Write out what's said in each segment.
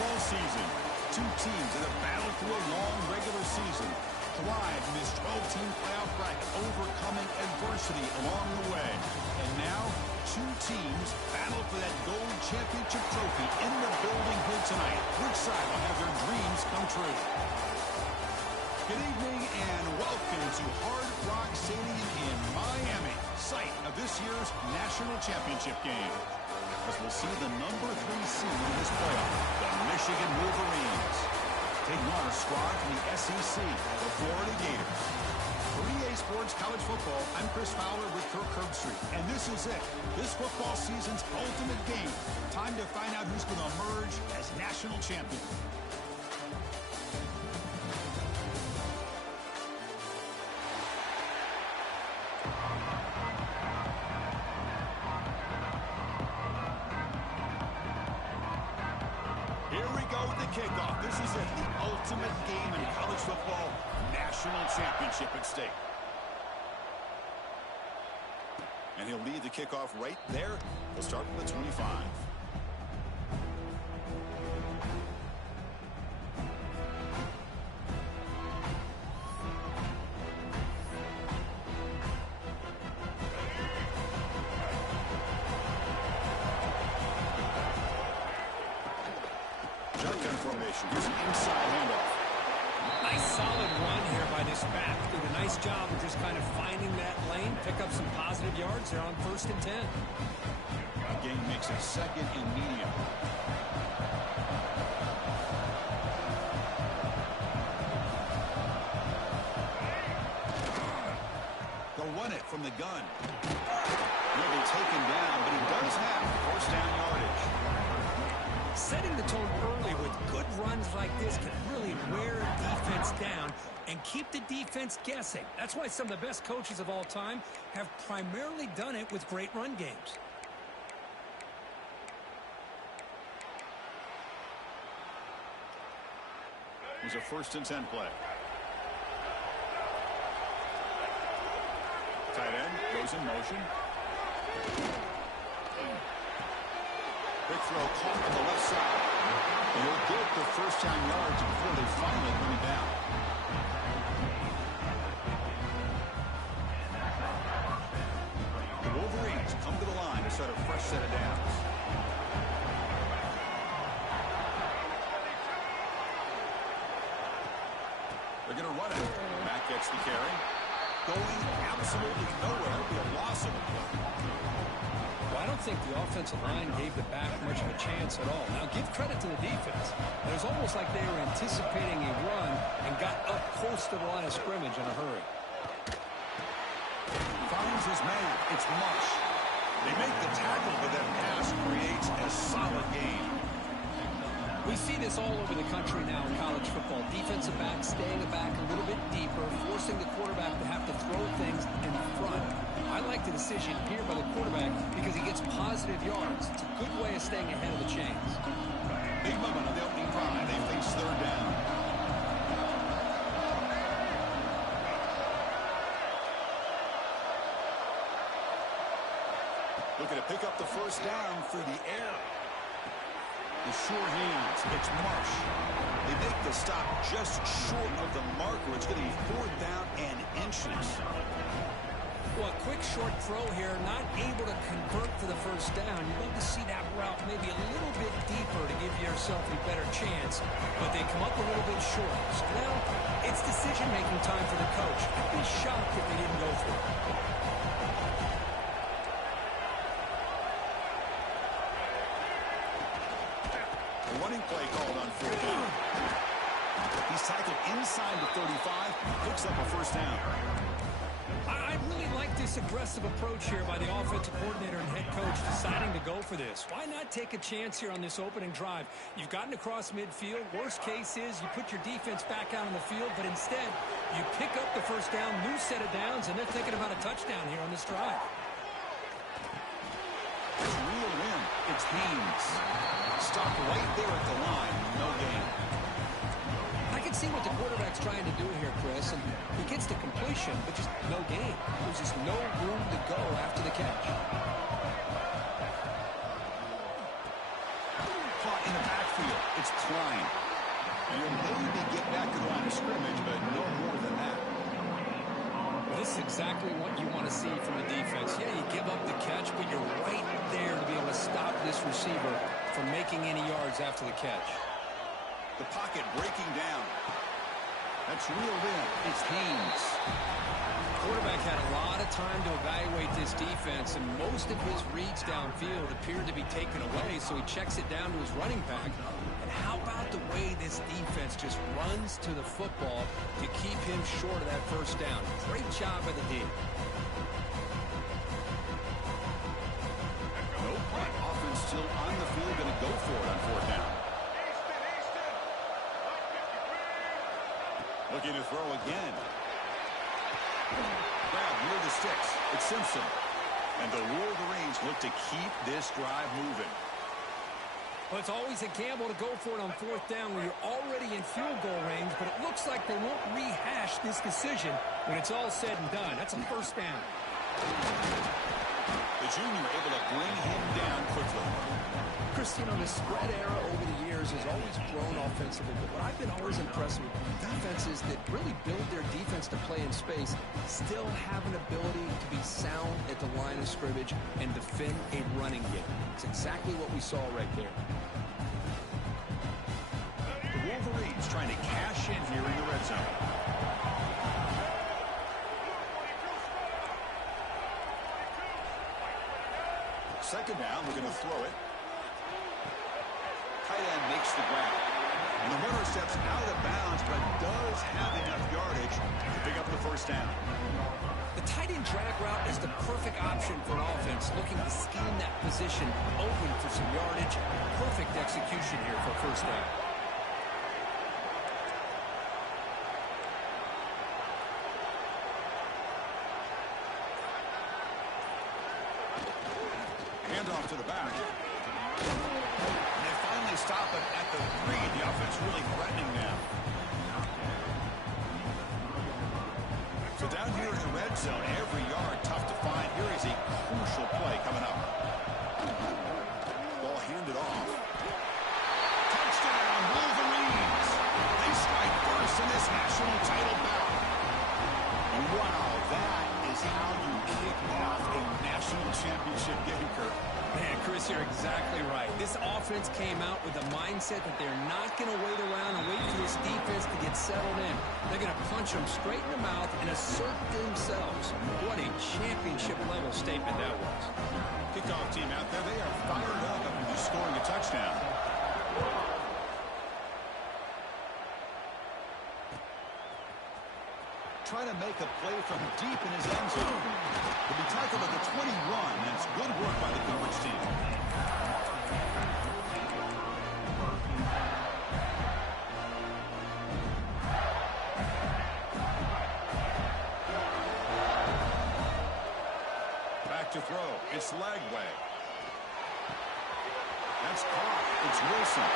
football season. Two teams that have battled through a long regular season, thrived in this 12-team playoff bracket, overcoming adversity along the way. And now, two teams battle for that gold championship trophy in the building here tonight. Which side will have their dreams come true? Good evening and welcome to Hard Rock Stadium in Miami, site of this year's national championship game. As we'll see the number 3 seed in this playoff, the Michigan Wolverines, taking on a squad from the SEC, the Florida Gators. For EA Sports College Football, I'm Chris Fowler with Kirk Herbstreit, and this is it. This football season's ultimate game. Time to find out who's going to emerge as national champion. Kickoff. This is it, the ultimate game in college football, national championship at stake. And he'll lead the kickoff right there. We'll start with the 25. Here's an inside handoff. Nice solid run here by this back. Did a nice job of just kind of finding that lane, pick up some positive yards there on 1st and 10. The game makes it 2nd and medium. They'll run it from the gun. He'll be taken down, but he does have 1st down yardage. Setting the tone early with good runs like this can really wear defense down and keep the defense guessing. That's why some of the best coaches of all time have primarily done it with great run games. Here's a 1st and 10 play. Tight end goes in motion. Quick throw caught on the left side. And he'll get the 1st down yards before they finally bring it down. The Wolverines come to the line to start a fresh set of downs. They're going to run it. Matt gets the carry. Going absolutely nowhere. It'll be a loss of a play. I don't think the offensive line gave the back much of a chance at all. Now, give credit to the defense. It was almost like they were anticipating a run and got up close to the line of scrimmage in a hurry. Finds his man. It's Marsh. They make the tackle, but that pass creates a solid gain. We see this all over the country now in college football. Defensive backs staying back a little bit deeper, forcing the quarterback to have to throw things in front. I like the decision here by the quarterback because he gets positive yards. It's a good way of staying ahead of the chains. Big moment on the opening drive. They face 3rd down. Looking to pick up the 1st down through the air. The sure hands. It's Marsh. They make the stop just short of the marker. It's going to be 4th down and inches. Well, a quick short throw here, not able to convert for the 1st down. You'd love to see that route maybe a little bit deeper to give yourself a better chance, but they come up a little bit short. So now it's decision-making time for the coach. I'd be shocked if they didn't go for it. A running play called on 4th down. He's tackled inside the 35, picks up a 1st down. I really like this aggressive approach here by the offensive coordinator and head coach deciding to go for this. Why not take a chance here on this opening drive? You've gotten across midfield. Worst case is you put your defense back out on the field, but instead you pick up the 1st down, new set of downs, and they're thinking about a touchdown here on this drive. It's real in. It's Haynes. Stopped right there at the line. No gain. I can see what the quarterback's trying to do here, Chris, and he gets the completion, but just no gain. There's just no room to go after the catch. Caught in the backfield. backfield. It's Klein. And he'll maybe get back to the line of scrimmage, but no more than that. This is exactly what you want to see from a defense. Yeah, you give up the catch, but you're right there to be able to stop this receiver from making any yards after the catch. The pocket breaking down. That's reeled in. It's Haynes. Quarterback had a lot of time to evaluate this defense, and most of his reads downfield appeared to be taken away, so he checks it down to his running back. And how about the way this defense just runs to the football to keep him short of that first down? Great job by the D. No punt. Offense still on the field, going to go for it on fourth down. Looking to throw again. Grab near the sticks. It's Simpson. And the Wolverines look to keep this drive moving. Well, it's always a gamble to go for it on fourth down when you're already in field goal range, but it looks like they won't rehash this decision when it's all said and done. That's a first down. The junior able to bring him down quickly. Chris, you know, the spread era over the years has always grown offensively, but what I've been always impressed with defenses that really build their defense to play in space still have an ability to be sound at the line of scrimmage and defend a running game. It's exactly what we saw right there. The Wolverines trying to cash in here in the red zone. Second down, we're going to throw it. Tight end makes the grab. And the runner steps out of bounds, but does have enough yardage to pick up the first down. The tight end drag route is the perfect option for an offense looking to scheme that position open for some yardage. Perfect execution here for first down. Handoff to the back. And they finally stop it at the 3. The offense really threatening them. So down here in the red zone, every yard tough to find. Here is a crucial play coming up. Ball handed off. Touchdown, Wolverines. They strike first in this national title bout. And wow, that is how you kick off a national championship game, Kurt. Man, Chris, you're exactly right. This offense came out with the mindset that they're not going to wait around and wait for this defense to get settled in. They're going to punch them straight in the mouth and assert themselves. What a championship-level statement that was. Kickoff team out there, they are fired up after scoring a touchdown. Trying to make a play from deep in his end zone. He'll be tackled at the 21. That's good work by the coverage team. Back to throw. It's Lagway. That's caught. It's Wilson.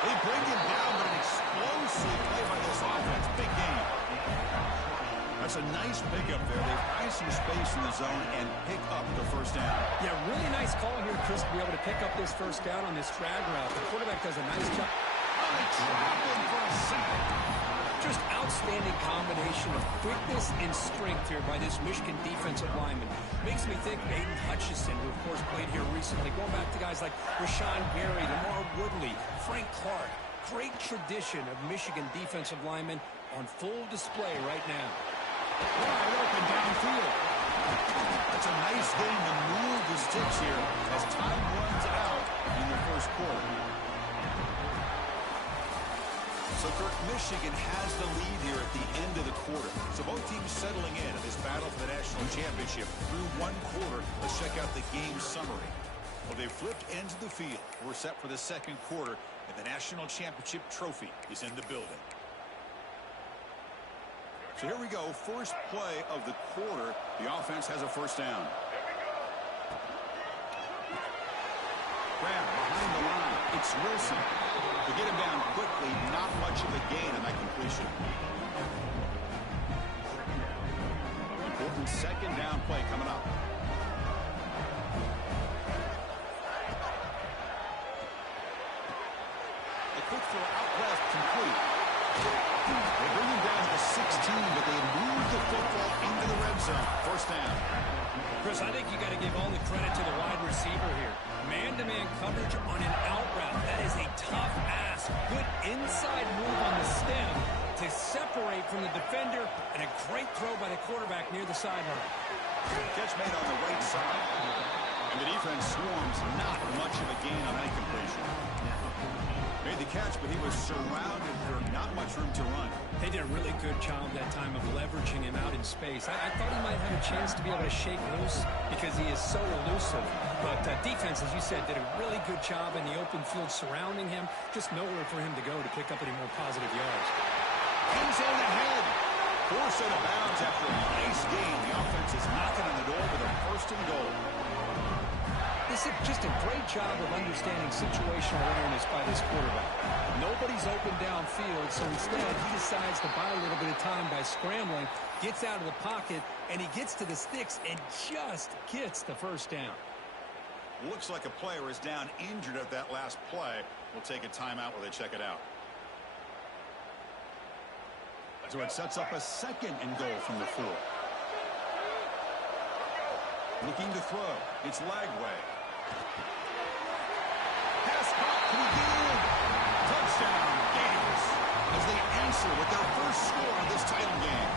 They bring him down, but an explosive play by this offense. Big game. That's a nice pickup there. They find some space in the zone and pick up the first down. Yeah, really nice call here, Chris, to be able to pick up this first down on this drag route. The quarterback does a nice job. They trap him for a sack. Just outstanding combination of quickness and strength here by this Michigan defensive lineman. Makes me think of Aiden Hutchinson, who, of course, played here recently. Going back to guys like Rashawn Gary, Lamar Woodley, Frank Clark. Great tradition of Michigan defensive linemen on full display right now. Wide open downfield. That's a nice game to move the sticks here as time runs out in the first quarter. So, Kirk, Michigan has the lead here at the end of the quarter. So both teams settling in this battle for the national championship through one quarter. Let's check out the game summary. Well, they flipped into the field. We're set for the second quarter, and the national championship trophy is in the building. So here we go. First play of the quarter. The offense has a first down. Grab behind the line. It's Wilson. To get him down quickly, not much of a gain on that completion. Important second down play coming up. for out left, complete. They bring him down to the 16, but they move the football into the red zone. First down. Chris, I think you got to give all the credit to the wide receiver here. Man-to-man coverage on an out route. That is a tough ask. Good inside move on the stem to separate from the defender, and a great throw by the quarterback near the sideline. Catch made on the right side. And the defense swarms, not much of a gain on that completion. Made the catch, but he was surrounded for not much room to run. They did a really good job that time of leveraging him out in space. I thought he might have a chance to be able to shake loose because he is so elusive. But defense, as you said, did a really good job in the open field surrounding him. Just nowhere for him to go to pick up any more positive yards. End zone ahead. Forced out of bounds after a nice game. The offense is knocking on the door with a first and goal. This is just a great job of understanding situational awareness by this quarterback. Nobody's open downfield, so instead he decides to buy a little bit of time by scrambling, gets out of the pocket, and he gets to the sticks and just gets the first down. Looks like a player is down injured at that last play. We'll take a timeout while they check it out. So it sets up a second and goal from the 4. Looking to throw. It's Lagway. Pass caught. Can he get in? Touchdown, Gators, as they answer with their first score of this title game.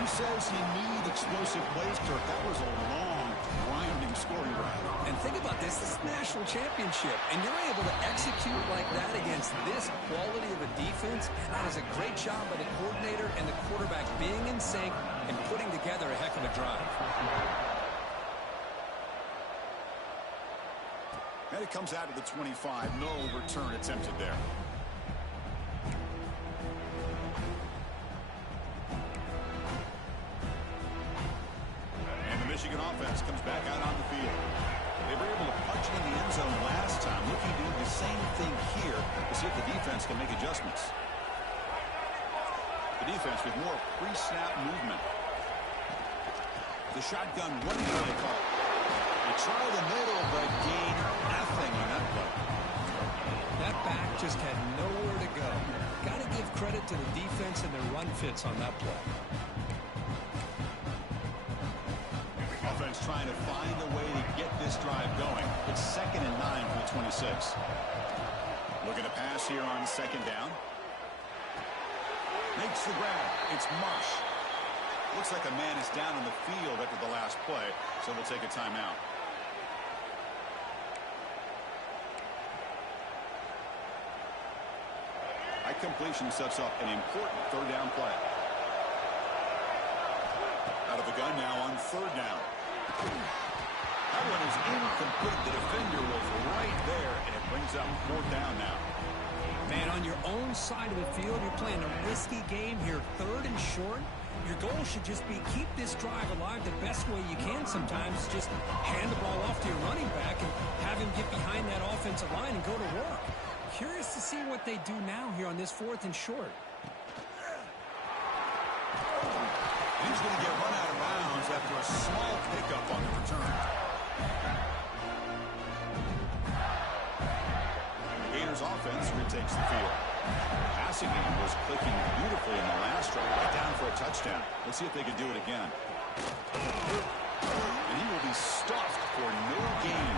Who says you need explosive plays, Kirk? That was a long, grinding scoring drive. And think about this. This is a national championship, and you're able to execute like that against this quality of a defense. That is a great job by the coordinator and the quarterback being in sync and putting together a heck of a drive. And it comes out of the 25. No return attempted there. And the Michigan offense comes back out on the field. They were able to punch it in the end zone last time. Looking to do the same thing here to see if the defense can make adjustments. The defense with more pre-snap movement. The shotgun running play call. They try the middle, but gain nothing on that play. That back just had nowhere to go. Got to give credit to the defense and their run fits on that play. Offense trying to find a way to get this drive going. It's 2nd and 9 from the 26. Looking to pass here on 2nd down. Makes the grab. It's Marsh. Looks like a man is down on the field after the last play, so we'll take a timeout. High completion sets up an important 3rd down play. Out of the gun now on 3rd down. That one is incomplete. The defender was right there, and it brings up 4th down now. Man, on your own side of the field, you're playing a risky game here. 3rd and short. Your goal should just be keep this drive alive the best way you can sometimes. Just hand the ball off to your running back and have him get behind that offensive line and go to work. Curious to see what they do now here on this 4th and short. He's going to get run out of bounds after a small pickup on the return. The Gators offense retakes the field. The passing game was clicking beautifully in the last drive, right down for a touchdown. Let's see if they can do it again. And he will be stuffed for no gain.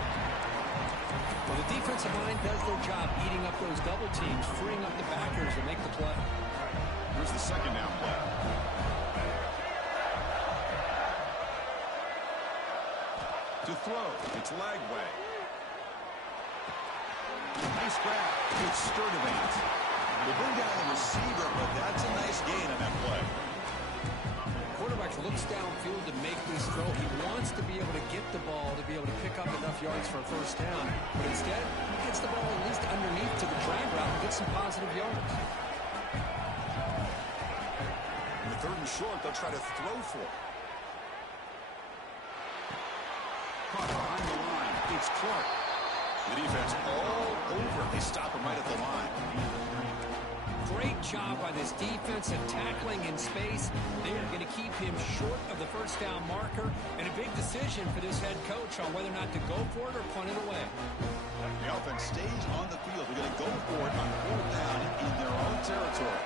Well, the defensive line does their job eating up those double teams, freeing up the backers to make the play. Here's the 2nd down play. To throw, it's Lagway. Nice grab. It's Sturdivant. They bring down the receiver, but that's a nice gain on that play. Quarterback looks downfield to make this throw. He wants to be able to get the ball to be able to pick up enough yards for a 1st down. But instead, he gets the ball at least underneath to the drag route and gets some positive yards. In the 3rd and short, they'll try to throw for it. Caught behind the line. It's Clark. The defense all over. They stop him right at the line. Great job by this defense at tackling in space. They are going to keep him short of the 1st down marker, and a big decision for this head coach on whether or not to go for it or punt it away. The offense stays on the field. They're going to go for it on 4th territory.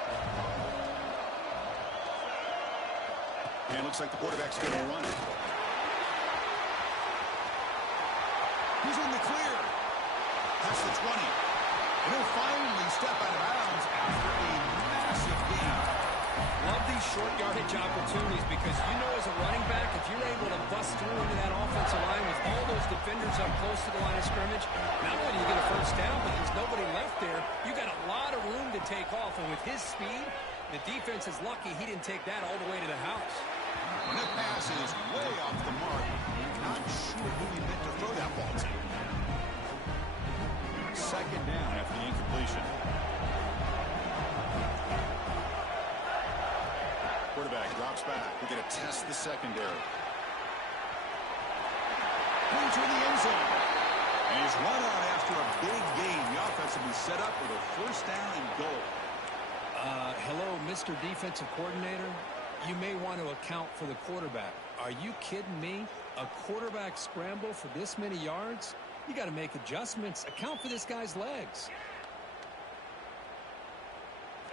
And it looks like the quarterback's going to run it. He's in the clear. That's the 20. And he'll finally step out of bounds after a massive gain. Love these short yardage opportunities because you know as a running back, if you're able to bust through into that offensive line with all those defenders up close to the line of scrimmage, not only do you get a first down, but there's nobody left there. You got a lot of room to take off, and with his speed, the defense is lucky he didn't take that all the way to the house. And that pass is way off the mark. Not sure who he meant to throw that ball to. Second down after the incompletion. Quarterback drops back. We're going to test the secondary. Into the end zone. And he's run out after a big gain. The offense will be set up with a first down and goal. Hello, Mr. Defensive Coordinator. You may want to account for the quarterback. Are you kidding me? A quarterback scramble for this many yards? You got to make adjustments. Account for this guy's legs.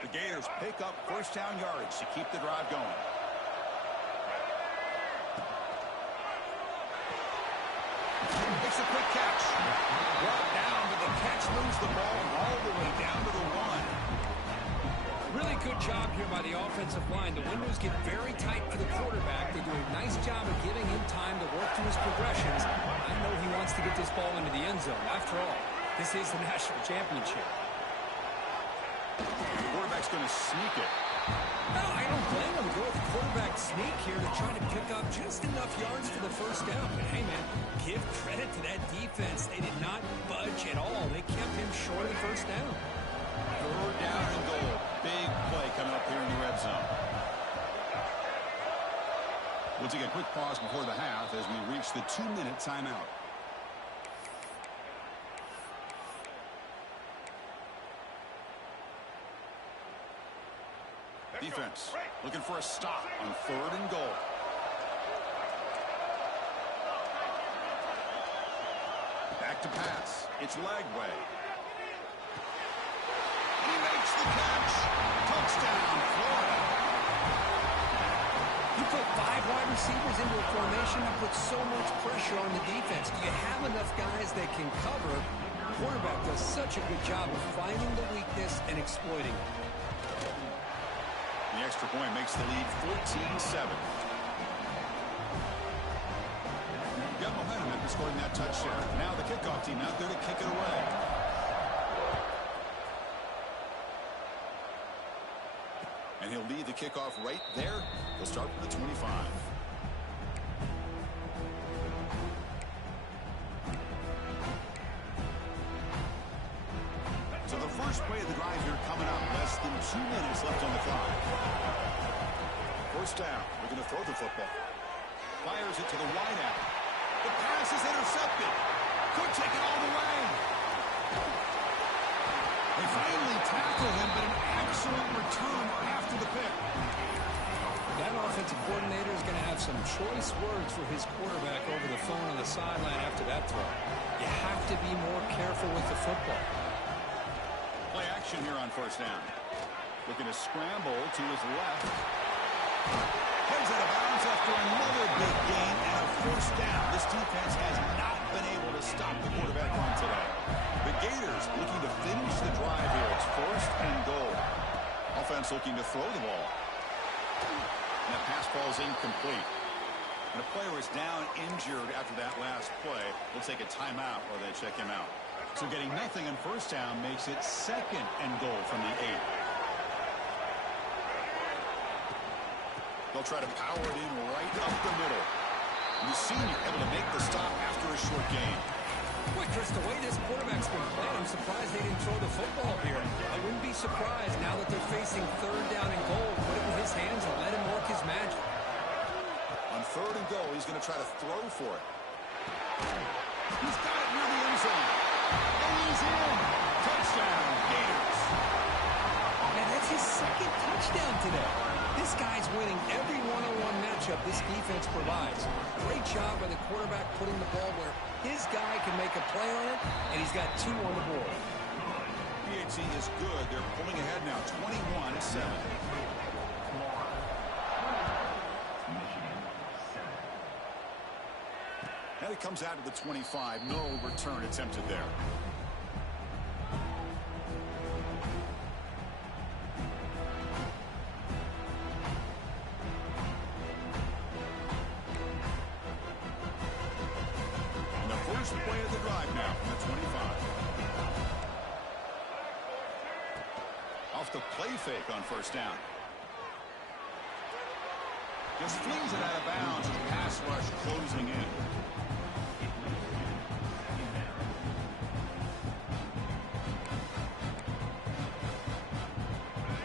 The Gators pick up first down yards to keep the drive going. It's a quick catch. Brought down, but the catch moves the ball all the way down to the 1. Really good job here by the offensive line. The windows get very tight for the quarterback. They do a nice job of giving him time to work through his progressions. I know he wants to get this ball into the end zone. After all, this is the national championship. The quarterback's going to sneak it. No, I don't blame him to go with the quarterback sneak here to try to pick up just enough yards for the first down. But hey, man, give credit to that defense. They did not budge at all. They kept him short of the first down. Third down and goal. Big play coming up here in the red zone. We'll take a quick pause before the half as we reach the 2-minute timeout. Defense looking for a stop on third and goal. Back to pass. It's Lagway. He makes the catch. Touchdown, Florida. You put 5 wide receivers into a formation that puts so much pressure on the defense. Do you have enough guys that can cover? The quarterback does such a good job of finding the weakness and exploiting it. The extra point makes the lead 14-7. Got momentum after scoring that touchdown. Now the kickoff team out there to kick it away. And he'll lead the kickoff right there. He'll start from the 25. So the first play of the drive here coming up. Less than 2 minutes left on the clock. First down. We're going to throw the football. Fires it to the wideout. The pass is intercepted. Could take it all the way. They finally tackle him, but an excellent return after the pick. That offensive coordinator is going to have some choice words for his quarterback over the phone on the sideline after that throw. You have to be more careful with the football. Play action here on first down. Looking to scramble to his left. Heads out of bounds after another big gain and a first down. This defense has not been able to stop the quarterback run today. The Gators looking to finish the drive here. It's first and goal. Offense looking to throw the ball. And that pass ball is incomplete. And a player is down injured after that last play. We'll take a timeout or they check him out. So getting nothing on first down makes it second and goal from the 8. They'll try to power it in right up the middle. And the senior able to make the stop after a short gain. Boy, Chris, the way this quarterback's been playing, I'm surprised they didn't throw the football here. I wouldn't be surprised now that they're facing third down and goal. Put it in his hands and let him work his magic. On third and goal, he's going to try to throw for it. He's got it near the end zone. And he's in. Touchdown, Gators. And that's his second touchdown today. This guy's winning every one-on-one matchup this defense provides. Great job by the quarterback putting the ball where his guy can make a play on it, and he's got 2 on the board. HVAC is good. They're pulling ahead now, 21-7. And it comes out to the 25. No return attempted there. And the first play of the drive now from the 25. Off the play fake on first down. Just flings it out of bounds as pass rush closing in.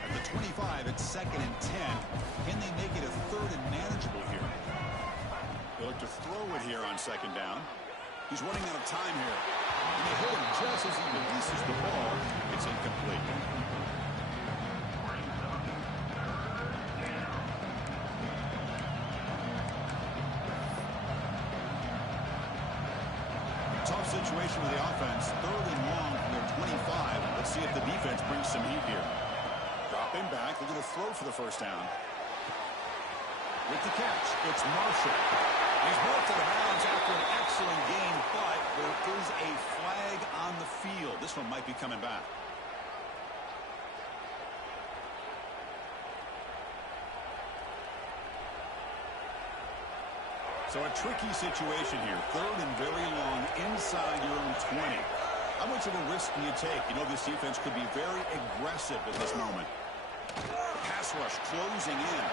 At the 25, it's 2nd and 10. Can they make it a 3rd and manageable here? They look to throw it here on 2nd down. He's running out of time here. And they hit him just as he releases the ball. It's incomplete. Tough situation with the offense. 3rd and long from their 25. Let's see if the defense brings some heat here. Dropping back. They're going to throw for the first down. With the catch, it's Marshall. He's broke out of bounds after an excellent game, but there is a flag on the field. This one might be coming back. So a tricky situation here. 3rd and very long inside your own 20. How much of a risk do you take? You know, this defense could be very aggressive at this moment. Pass rush closing in.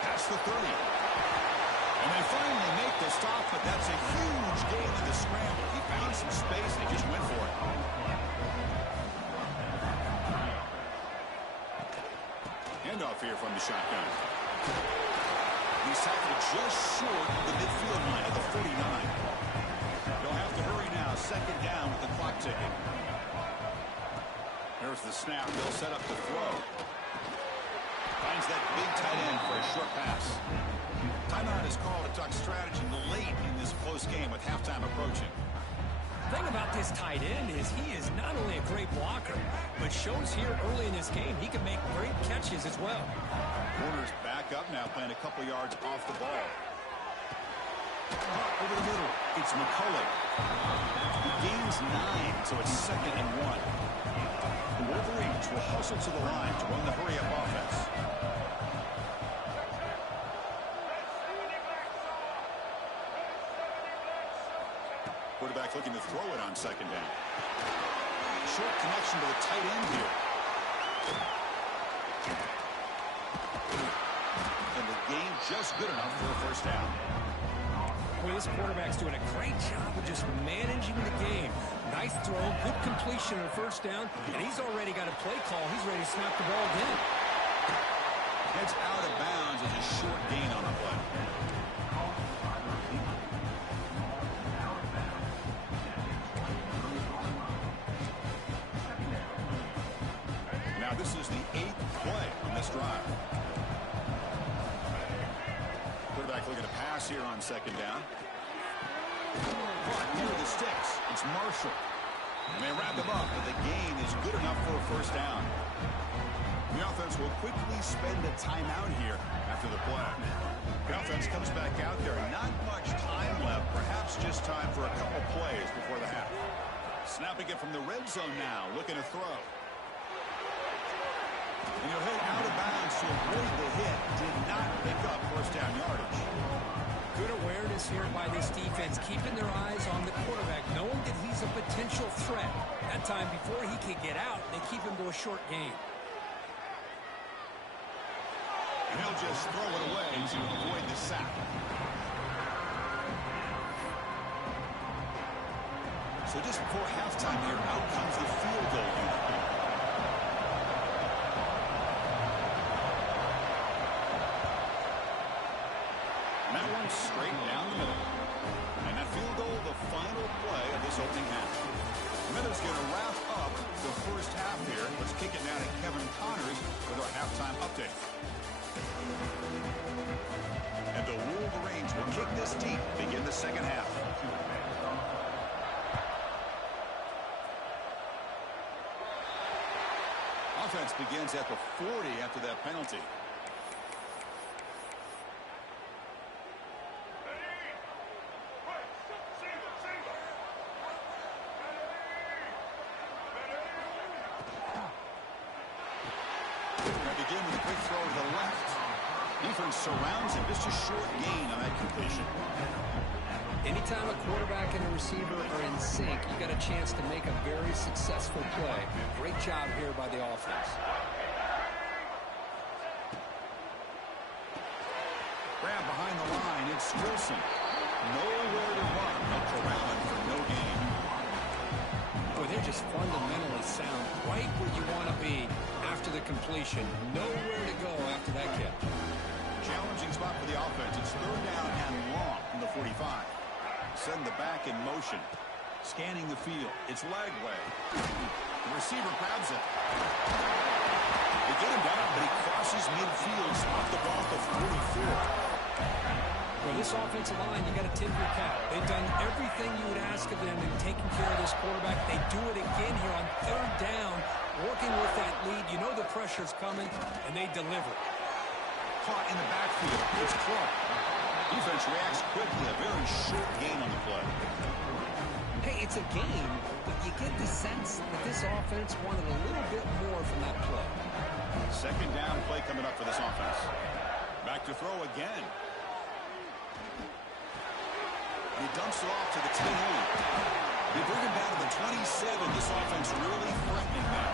Past the 30. And they finally make the stop, but that's a huge gain in the scramble. He found some space and he just went for it. Handoff here from the shotgun. He's tackled just short of the midfield line at the 49. They'll have to hurry now. 2nd down with the clock ticking. There's the snap. They'll set up the throw. Finds that big tight end for a short pass. Timeout is called to talk strategy late in this close game with halftime approaching. The thing about this tight end is he is not only a great blocker, but shows here early in this game he can make great catches as well. Corner's back up now, playing a couple yards off the ball. Over the middle, it's McCullough. He gains 9, so it's 2nd and 1. The Wolverines will hustle to the line to run the hurry-up offense. Quarterback looking to throw it on 2nd down. Short connection to the tight end here. And the game just good enough for a first down. Well, this quarterback's doing a great job of just managing the game. Nice throw, good completion on first down, and he's already got a play call. He's ready to snap the ball again. Heads out of bounds as a short gain on the play. Now this is the 8th play on this drive. Quarterback looking to pass here on 2nd down. Caught near the sticks. It's Marshall. And they wrap him up, but the gain is good enough for a first down. The offense will quickly spend a timeout here after the play. The offense comes back out there. Not much time left. Perhaps just time for a couple plays before the half. Snapping it from the red zone now. Looking to throw. And he'll hit out of bounds to avoid the hit. Did not pick up first down yardage. Good awareness here by this defense, keeping their eyes on the quarterback, knowing that he's a potential threat. That time, before he can get out, they keep him to a short gain. And he'll just throw it away to avoid the sack. So just before halftime here, out comes the field goal unit. And that one straight down the middle. And that field goal, the final play of this opening half. The Minnows going to wrap up the first half here. Let's kick it now to Kevin Connors with our halftime update. And the Wolverines will kick this deep, begin the second half. Offense begins at the 40 after that penalty. They begin with a quick throw to the left. Defense surrounds him. Just a short gain on that completion. Anytime a quarterback and a receiver are in sync, you got a chance to make a very successful play. Great job here by the offense. Grab behind the line. It's Wilson. Nowhere to run. A corral for no gain. Boy, they're just fundamentally sound. Right where you want to be after the completion. Nowhere to go after that catch. Challenging spot for the offense. It's third down and long from the 45. Send the back in motion. Scanning the field. It's leg way. The receiver grabs it. They get him down, but he crosses midfield. Spot the ball at the 44. Well, this offensive line, you got to tip your cap. They've done everything you would ask of them in taking care of this quarterback. They do it again here on third down, working with that lead. You know the pressure's coming, and they deliver. Caught in the backfield. It's Clark. Defense reacts quickly. A very short gain on the play. Hey, it's a game, but you get the sense that this offense wanted a little bit more from that play. Second down play coming up for this offense. Back to throw again. He dumps it off to the 10 lead. They bring him down to the 27. This offense really threatening now.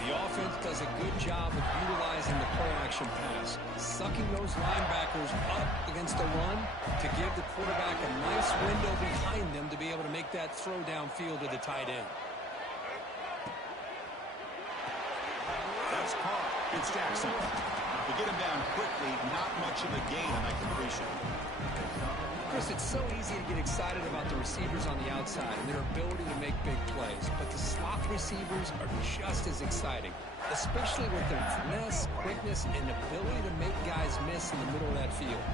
The offense does a good job of utilizing the play-action pass, sucking those linebackers up against the run to give the quarterback a nice window behind them to be able to make that throw downfield to the tight end. That's Carr. It's Jackson. To get him down quickly, not much of a gain on that completion. Chris, it's so easy to get excited about the receivers on the outside and their ability to make big plays, but the slot receivers are just as exciting, especially with their finesse, quickness, and ability to make guys miss in the middle of that field.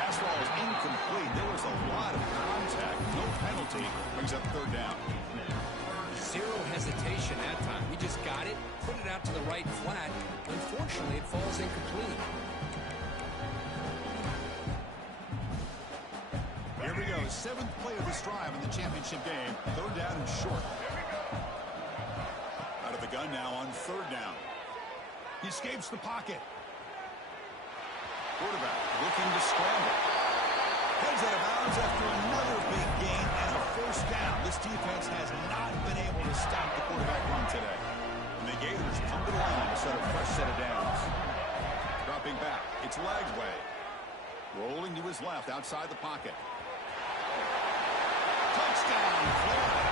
Pass ball is incomplete. There was a lot of contact. No penalty. Brings up third down. Zero hesitation that time. He just got it, put it out to the right flat. Unfortunately, it falls incomplete. Here we go. Seventh play of this drive in the championship game. Third down and short. Out of the gun now on third down. He escapes the pocket. Quarterback looking to scramble. Heads out of bounds after another big gain and a first down. This defense has not been able to stop the quarterback run today. And the Gators pump it along to set a fresh set of downs. Dropping back. It's Lagway. Rolling to his left outside the pocket. Touchdown, Florida.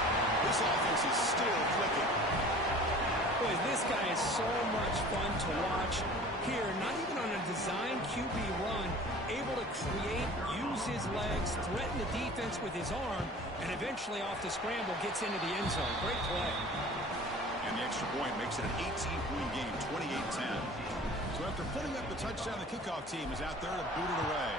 This offense is still clicking. Boy, this guy is so much fun to watch. Here, not even on a design QB run, able to create, use his legs, threaten the defense with his arm, and eventually off the scramble gets into the end zone. Great play. And the extra point makes it an 18-point game, 28-10. So after putting up the touchdown, the kickoff team is out there to boot it away.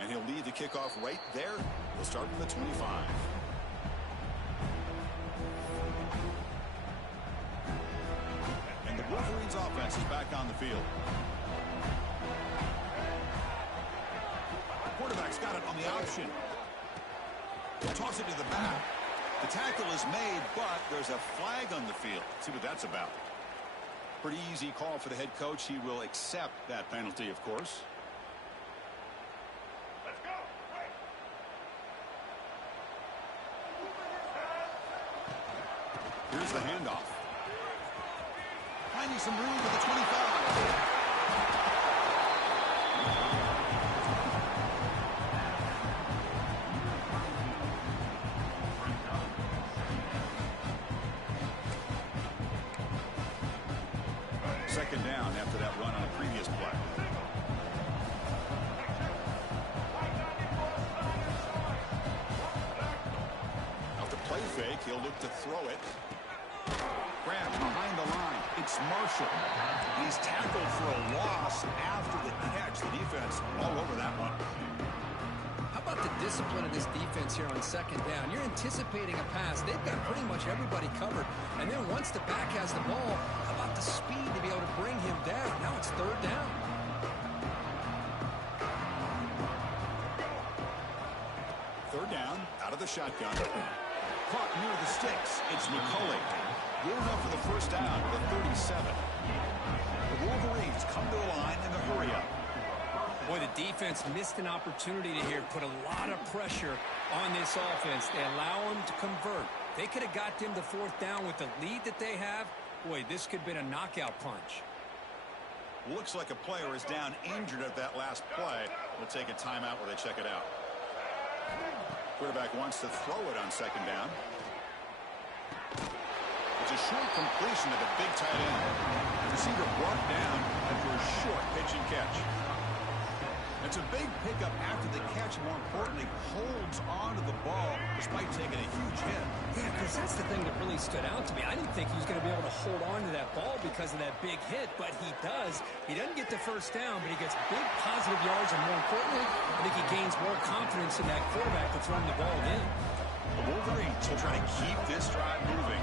And he'll lead the kickoff right there. He'll start from the 25. And the Wolverines offense is back on the field. Quarterback's got it on the option. He'll toss it to the back. The tackle is made, but there's a flag on the field. Let's see what that's about. Pretty easy call for the head coach. He will accept that penalty, of course. Let's go. Here's the handoff. Finding some room with the 25. Second down after that run on a previous play. Out the play fake, he'll look to throw it. Grab behind the line. It's Marshall. He's tackled for a loss after the catch. The defense all over that one. How discipline of this defense here on second down. You're anticipating a pass. They've got pretty much everybody covered. And then once the back has the ball, how about the speed to be able to bring him down? Now it's third down. Third down, out of the shotgun. Caught near the sticks. It's McCulley. Good enough for the first down at the 37. The Wolverines come to the line in a hurry-up. Boy, the defense missed an opportunity to here put a lot of pressure on this offense. They allow them to convert. They could have got them to fourth down with the lead that they have. Boy, this could have been a knockout punch. Looks like a player is down injured at that last play. We'll take a timeout where they check it out. Quarterback wants to throw it on second down. It's a short completion to the big tight end. The receiver brought down after a short pitch and catch. It's a big pickup after the catch. More importantly, holds on to the ball despite taking a huge hit. Yeah, because that's the thing that really stood out to me. I didn't think he was going to be able to hold on to that ball because of that big hit, but he does. He doesn't get the first down, but he gets big positive yards, and more importantly, I think he gains more confidence in that quarterback to throw him the ball in. The Wolverines will try to keep this drive moving.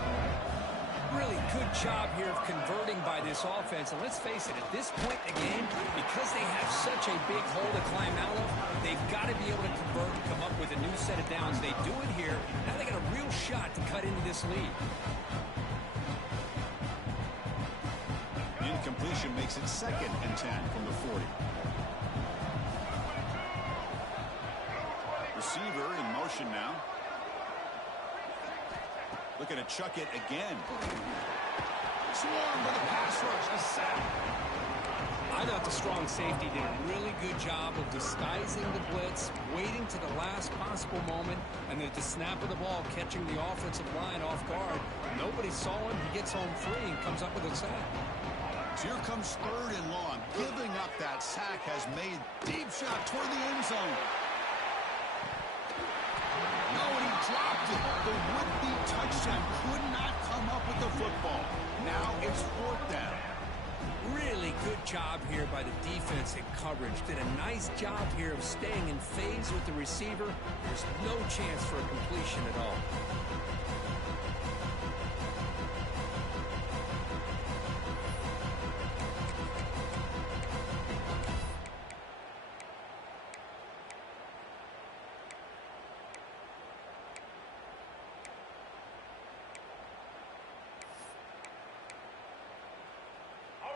Really good job here of converting by this offense. And let's face it, at this point in the game, because they have such a big hole to climb out of, they've got to be able to convert and come up with a new set of downs. They do it here. Now they got a real shot to cut into this lead. Incompletion makes it 2nd and 10 from the 40. Receiver in motion now. Looking to chuck it again. Swarmed by the pass rush. A sack. I thought the strong safety did a really good job of disguising the blitz, waiting to the last possible moment, and then at the snap of the ball, catching the offensive line off guard. Nobody saw him. He gets home free and comes up with a sack. So here comes 3rd and long. Giving up that sack has made deep shot toward the end zone. No, and he dropped it. The would-be touchdown could not come up with the football. Now it's 4th down. Really good job here by the defense in coverage. Did a nice job here of staying in phase with the receiver. There's no chance for a completion at all.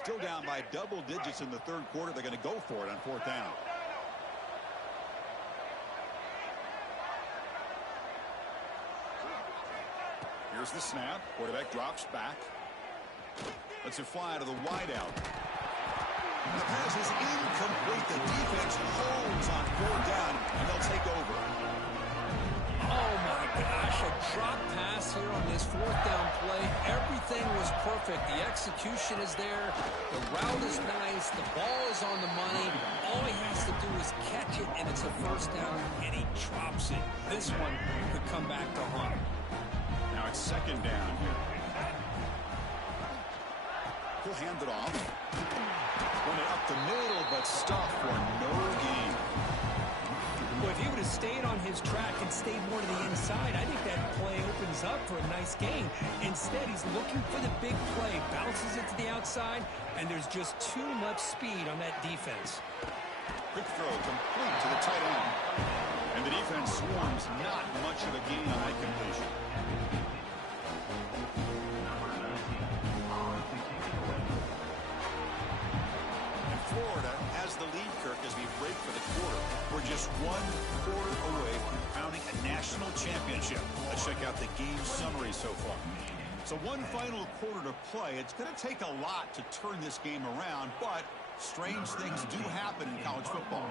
Still down by double digits in the 3rd quarter. They're going to go for it on 4th down. Here's the snap. Quarterback drops back. Lets it fly to the wideout. The pass is incomplete. The defense holds on 4th down, and they'll take over. Oh, my gosh, a drop pass here on this 4th down play. Everything was perfect. The execution is there. The route is nice. The ball is on the money. All he has to do is catch it, and it's a 1st down, and he drops it. This one could come back to haunt him. Now it's 2nd down here. He'll hand it off. Run it up the middle, but stuffed for no gain. Well, if he would have stayed on his track and stayed more to the inside, I think that play opens up for a nice gain. Instead, he's looking for the big play, bounces it to the outside, and there's just too much speed on that defense. Quick throw complete to the tight end. And the defense swarms not much of a gain on that completion. Florida has the lead, Kirk, as we break for the quarter. We're just 1 quarter away from crowning a national championship. Let's check out the game summary so far. So 1 final quarter to play. It's going to take a lot to turn this game around, but strange things do happen in college football.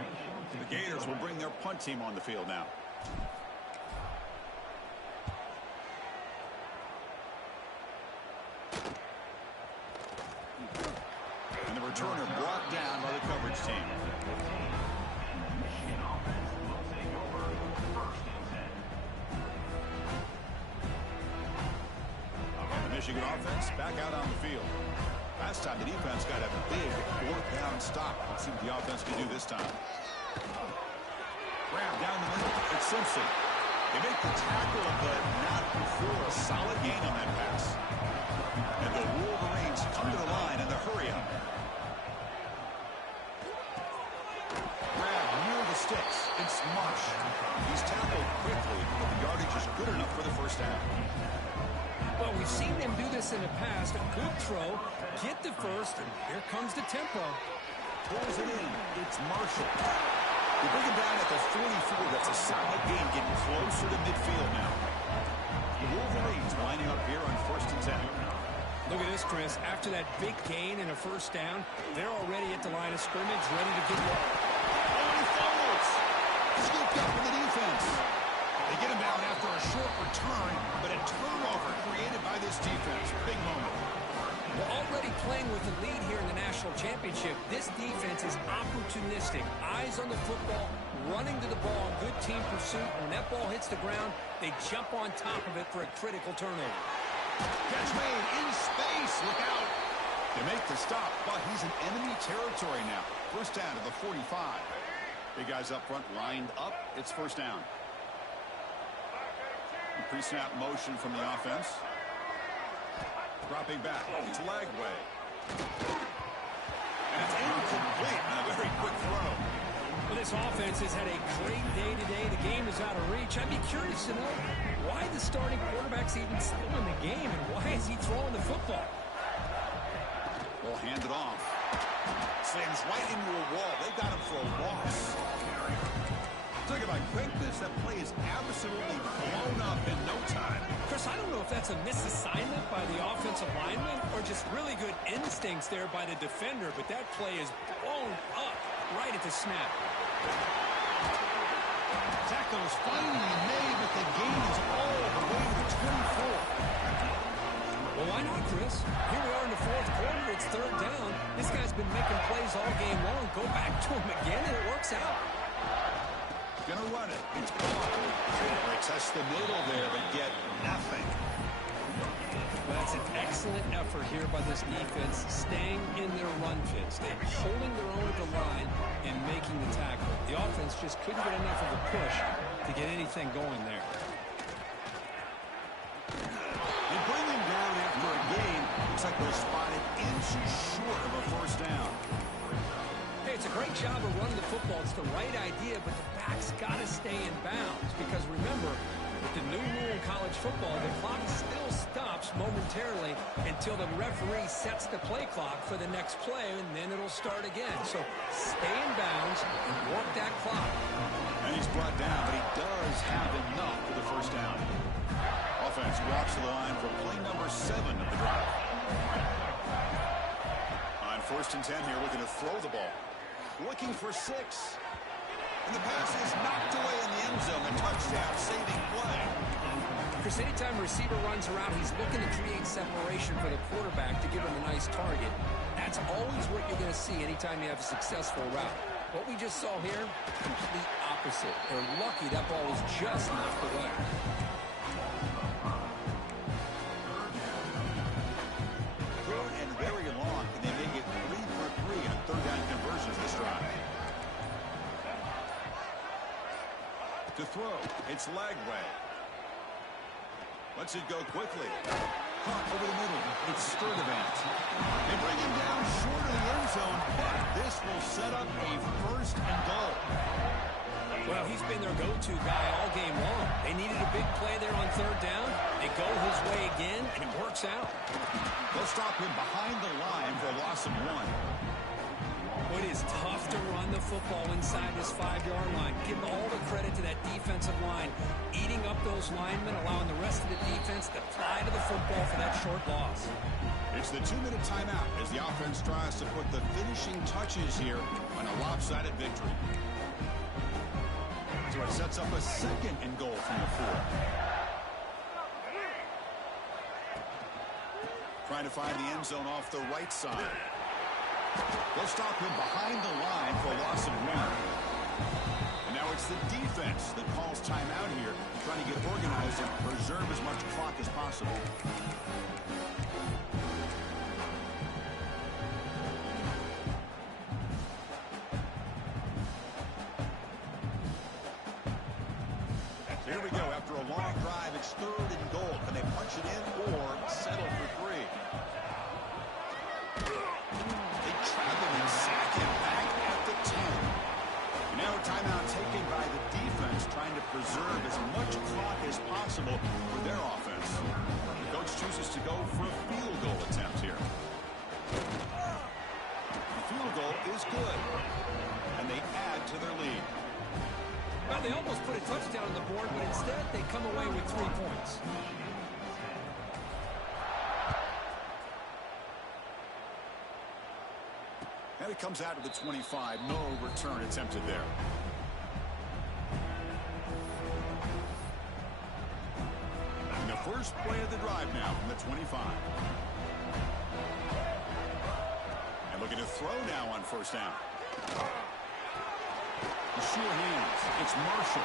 The Gators will bring their punt team on the field now. And the returner brought down by the coverage team. And the Michigan offense back out on the field. Last time the defense got a big 4th down stop. Let's see what the offense can do this time. grab down the middle. It's Simpson. They make the tackle, but not before a solid gain on that pass. And the Wolverines come to the line in the hurry-up. Grab near the sticks. It's Marsh. He's tackled quickly, but the yardage is good enough for the first down. Well, we've seen them do this in the past. A good throw, get the first, and here comes the tempo. Pulls it in. It's Marshall. They bring him down at the 44. That's a solid gain, getting closer to midfield now. The Wolverines lining up here on 1st and 10. Look at this, Chris. After that big gain and a first down, they're already at the line of scrimmage, ready to get up. Oh, he fumbles. Scooped up with the defense. They get him down after a short return, but a turnover created by this defense. Big moment. We're already playing with the lead here in the national championship. This defense is opportunistic. Eyes on the football, running to the ball, good team pursuit. When that ball hits the ground, they jump on top of it for a critical turnover. Catch made in space. Look out. They make the stop, but he's in enemy territory now. First down to the 45. Big guys up front lined up. It's first down. Pre-snap motion from the offense. Dropping back. It's Lagway. And it's incomplete on a very quick throw. Well, this offense has had a great day today. The game is out of reach. I'd be curious to know why the starting quarterback's even still in the game and why is he throwing the football? We'll hand it off. Slams right into a wall. They got him for a loss. Talk about quickness. That play is absolutely blown up in no time. Chris, I don't know if that's a misassignment by the offensive lineman or just really good instincts there by the defender, but that play is blown up right at the snap. Tackle is finally made, but the gain is all the way to the 24. Well, why not, Chris? Here we are in the fourth quarter. It's third down. This guy's been making plays all game long. Go back to him again, and it works out. Gonna run it. It's caught. They test the middle there, but get nothing. Well, that's an excellent effort here by this defense, staying in their run fits. They're holding their own at the line and making the tackle. The offense just couldn't get enough of a push to get anything going there. They bring him down after a gain. Looks like they're spotted inches short of a first down. Hey, it's a great job of running the football. It's the right idea, but the back's got to stay in bounds. Because remember, with the new rule in college football, the clock still stops momentarily until the referee sets the play clock for the next play, and then it'll start again. So stay in bounds and work that clock. And he's brought down, but he does have enough for the first down. Offense walks to the line for play number 7 of the drive. On 1st and 10 here, looking to throw the ball. Looking for 6. And the pass is knocked away in the end zone. A touchdown saving play. Chris, anytime a receiver runs around, he's looking to create separation for the quarterback to give him a nice target. That's always what you're going to see anytime you have a successful route. What we just saw here, complete opposite. They're lucky that ball was just knocked away. Third and very long. Can they make it 3 for 3 on third down conversions this drive? To throw, it's Lagway. Lets it go quickly. Caught over the middle. It's Sturdivant. They bring him down short of the end zone, but this will set up a first and goal. Well, he's been their go-to guy all game long. They needed a big play there on third down. They go his way again, and it works out. They'll stop him behind the line for a loss of 1. It is tough to run the football inside this 5-yard line. Give all the credit to that defensive line, eating up those linemen, allowing the rest of the defense to fly to the football for that short loss. It's the 2-minute timeout as the offense tries to put the finishing touches here on a lopsided victory. So it sets up a second and goal from the 4. Trying to find the end zone off the right side. They'll stop him behind the line for a loss of 1. And now it's the defense that calls timeout here, trying to get organized and preserve as much clock as possible. cash it in or settle for three. They travel and sack him back at the 10. Now a timeout taken by the defense, trying to preserve as much clock as possible for their offense. The coach chooses to go for a field goal attempt here. The field goal is good, and they add to their lead. Well, they almost put a touchdown on the board, but instead they come away with 3 points. And it comes out of the 25. No return attempted there. And the first play of the drive now from the 25. And looking to throw now on first down. The sure hands. It's Marshall.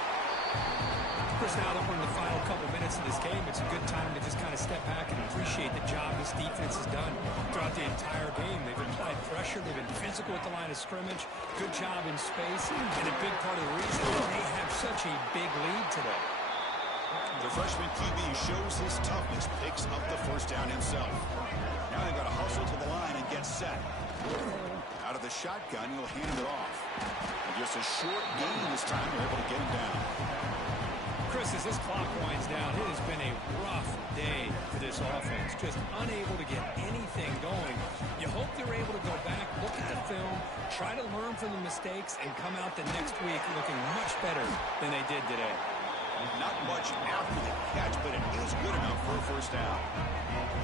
Chris, now that we're in the final couple minutes of this game, it's a good time to just kind of step back and appreciate the job this defense has done throughout the entire game. They've applied pressure. They've been physical at the line of scrimmage. Good job in space. And a big part of the reason they have such a big lead today. The freshman QB shows his toughness, picks up the first down himself. Now they've got to hustle to the line and get set. Out of the shotgun, he'll hand it off. And just a short gain this time, they're able to get him down. Chris, as this clock winds down, it has been a rough day for this offense. Just unable to get anything going. You hope they're able to go back, look at the film, try to learn from the mistakes, and come out the next week looking much better than they did today. Not much after the catch, but it is good enough for a first down.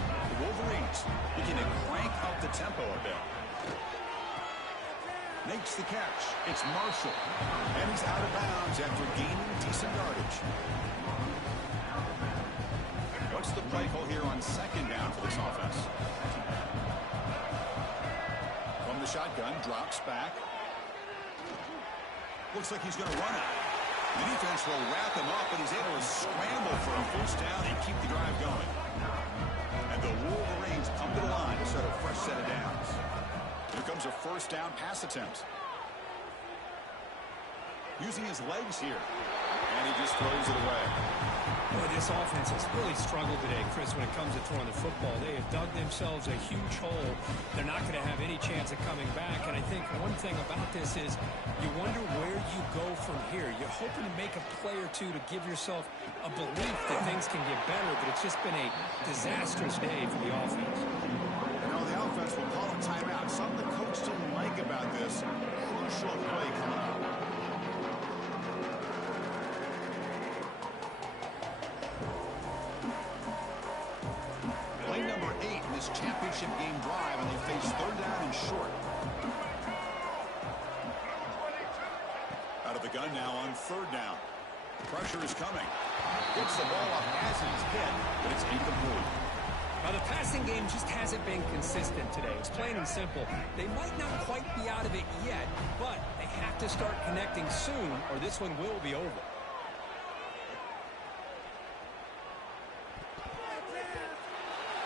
The Wolverines begin to crank up the tempo a bit. Makes the catch. It's Marshall. And he's out of bounds after gaining decent yardage. What's the play call here on second down for this offense? From the shotgun, drops back. Looks like he's going to run it. The defense will wrap him up, but he's able to scramble for a first down and keep the drive going. And the Wolverines come to the line to start a fresh set of downs. Here comes a first down pass attempt. Using his legs here. And he just throws it away. Boy, this offense has really struggled today, Chris, when it comes to throwing the football. They have dug themselves a huge hole. They're not going to have any chance of coming back. And I think one thing about this is you wonder where you go from here. You're hoping to make a play or two to give yourself a belief that things can get better, but it's just been a disastrous day for the offense. The offense will call a timeout. Something the coach didn't like about this. Crucial play coming up. Play number 8 in this championship game drive, and they face third down and short. Out of the gun now on third down. Pressure is coming. Gets the ball up as he's hit, but it's incomplete. The passing game just hasn't been consistent today. It's plain and simple. They might not quite be out of it yet, but they have to start connecting soon, or this one will be over.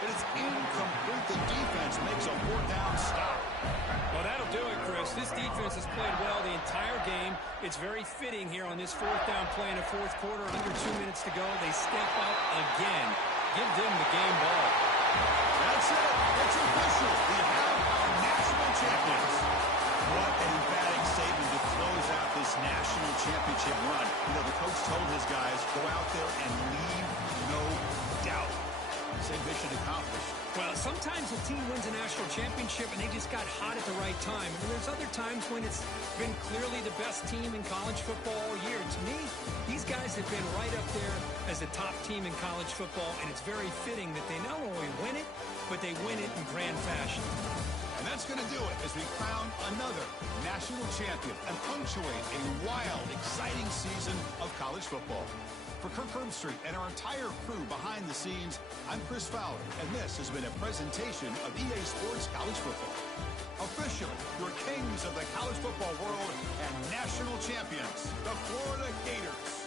It is incomplete. The defense makes a fourth down stop. Well, that'll do it, Chris. This defense has played well the entire game. It's very fitting here on this fourth down play in the fourth quarter. Under 2 minutes to go. They step up again. Give them the game ball. That's it. It's official. We have our national champions. What an emphatic statement to close out this national championship run. You know, the coach told his guys, go out there and leave no doubt. Same mission accomplished. Well, sometimes a team wins a national championship and they just got hot at the right time. And there's other times when it's been clearly the best team in college football all year. To me, these guys have been right up there as the top team in college football, and it's very fitting that they not only win it, but they win it in grand fashion. And that's going to do it as we crown another national champion and punctuate a wild, exciting season of college football. For Kirk Herbstreit and our entire crew behind the scenes, I'm Chris Fowler, and this has been a presentation of EA Sports College Football. Officially, your kings of the college football world and national champions, the Florida Gators.